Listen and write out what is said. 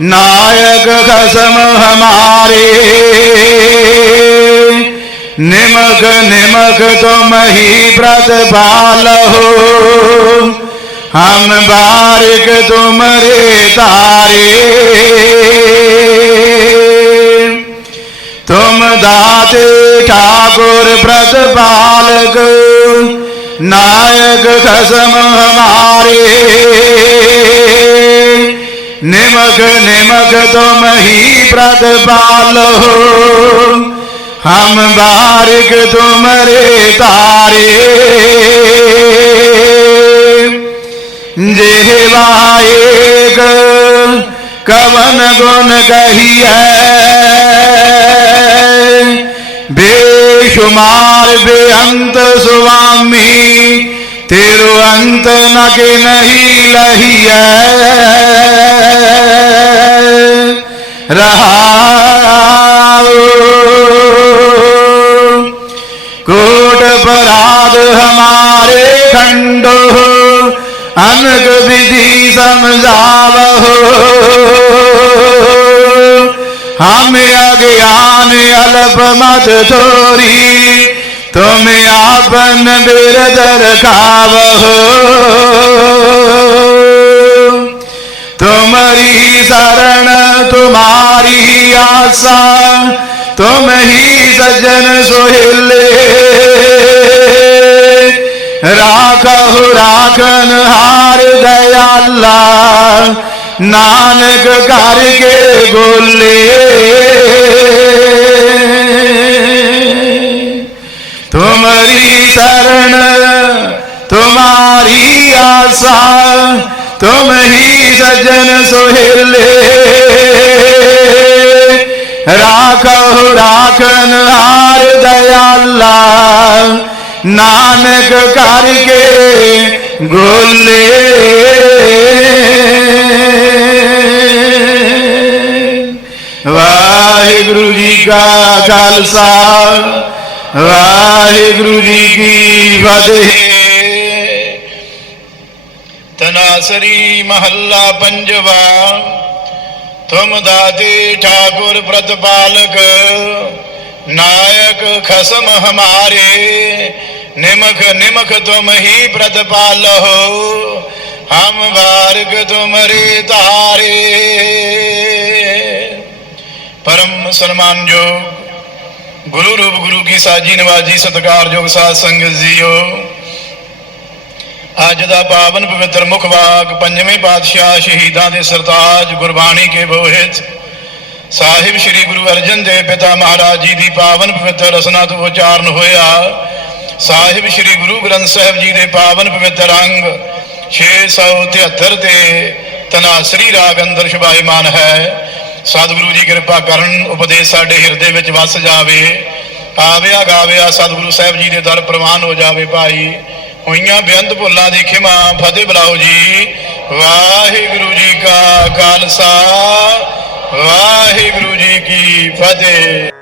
ਨਾਇਕ ਖਸਮ ਹਮਾਰੇ। ਨਿਮਕ ਨਿਮਕ ਤੁਮ ਹੀ ਪ੍ਰਤਪਾਲਹੁ ਹਮ ਬਾਰਿਕ ਤੁਮਰੇ ਤਾਰੇ। ਤੁਮ ਦਾਤ ਠਾਕੁਰ ਪ੍ਰਤਪਾਲਕ ਨਾਇਕ ਖਸਮ ਹਮਾਰੇ। ਨਿਮਕ ਨਿਮਕ ਤੁਮ ਹੀ ਪ੍ਰਤਪਾਲੋ ਹਮ ਬਾਰਿਕ ਤੁਮਰੇ ਤਾਰੇ। ਜਿਹਵਾ ਏਕ ਕਵਨ ਗੁਣ ਕਹੀਐ। ਬੇਸ਼ੁਮਾਰ ਬੇਅੰਤ ਸੁਆਮੀ ਤੇਰੋ ਅੰਤ ਨ ਕਿ ਨਹੀਂ ਲਹੀਐ। कोट पराध हमारे खंडो अनग विधि समझावहो हम अज्ञान अल्प मत थोरी तुम आपन बिरदर खावहो तुम्हारी शरण तुम्हारी आशा तुम ही सज्जन सोहेले ਰਾਖਹੁ ਰਾਖਨ ਹਾਰ ਦਇਆਲਾ। ਨਾਨਕ ਘਰ ਕੇ ਗੋਲੇ ਤੁਮਰੀ ਸਰਣ ਤੁਮਾਰੀ ਆਸਾ, ਤੁਮ ਹੀ ਸਜਨ ਸੁਹਿਲੇ। ਰਾਖਹੁ ਰਾਖਨ ਹਾਰ ਦਇਆਲਾ। ਨਾਨਕ ਘਰ ਕੇ ਗੋਲੇ। ਵਾਹਿਗੁਰੂ ਜੀ ਕਾ ਖਾਲਸਾ, ਵਾਹਿਗੁਰੂ ਜੀ ਕੀ ਫਤਿਹ। ਤਨਾਸਰੀ ਮਹੱਲਾ ਪੰਜਵਾ, ਤੁਮ ਦਾਤੇ ਠਾਕੁਰ ਪ੍ਰਤਪਾਲਕ, ਨਾਇਕ ਖਸਮ ਹਮਾਰੇ। ਨਿਮਖ ਨਿਮਖ ਤੁਮ ਹੀ ਪ੍ਰਤਪਾਲਹੁ, ਹਮ ਵਾਰਗ ਤੁਮਰੇ ਤਾਰੇ ਪਰਮ ਸਨਮਾਨਯੋਗ ਗੁਰੂ ਰੂਪ ਗੁਰੂ ਕੀ ਸਾਜੀ ਨਵਾਜੀ ਸਤਿਕਾਰਯੋਗ ਸਾਧ ਸੰਗਤ ਜੀਓ ਅੱਜ ਦਾ ਪਾਵਨ ਪਵਿੱਤਰ ਮੁਖ ਵਾਕ ਪੰਜਵੇਂ ਪਾਤਸ਼ਾਹ ਸ਼ਹੀਦਾਂ ਦੇ ਸਰਤਾਜ ਗੁਰਬਾਣੀ ਕੇ ਬੋਹਿਤ। ਸਾਹਿਬ ਸ੍ਰੀ ਗੁਰੂ ਅਰਜਨ ਦੇਵ ਪਿਤਾ ਮਹਾਰਾਜ ਜੀ ਦੀ ਪਾਵਨ ਪਵਿੱਤਰ ਰਸਨਾ ਤੋਂ ਉਚਾਰਨ ਹੋਇਆ। ਸਾਹਿਬ ਸ੍ਰੀ ਗੁਰੂ ਗ੍ਰੰਥ ਸਾਹਿਬ ਜੀ ਦੇ ਪਾਵਨ ਪਵਿੱਤਰ ਅੰਗ 673 ਤੇ ਤਨਾਸਰੀ ਰਾਗ ਅੰਦਰ ਸ਼ੁਭਾਇਮਾਨ ਹੈ। ਸਤਿਗੁਰੂ ਜੀ ਕਿਰਪਾ ਕਰਨ, ਉਪਦੇਸ਼ ਸਾਡੇ ਹਿਰਦੇ ਵਿੱਚ ਵਸ ਜਾਵੇ। ਆਵਿਆ ਗਾਵਿਆ ਸਤਿਗੁਰੂ ਸਾਹਿਬ ਜੀ ਦੇ ਦਰ ਪ੍ਰਵਾਨ ਹੋ ਜਾਵੇ ਭਾਈ। ਹੋਈਆਂ ਬੇਅੰਤ ਭੁੱਲਾਂ ਦੀ ਖਿਮਾ, ਫਤਿਹ ਬੁਲਾਓ ਜੀ। ਵਾਹਿਗੁਰੂ ਜੀ ਕਾ ਖਾਲਸਾ, ਵਾਹਿਗੁਰੂ ਜੀ ਕੀ ਫਤਿਹ।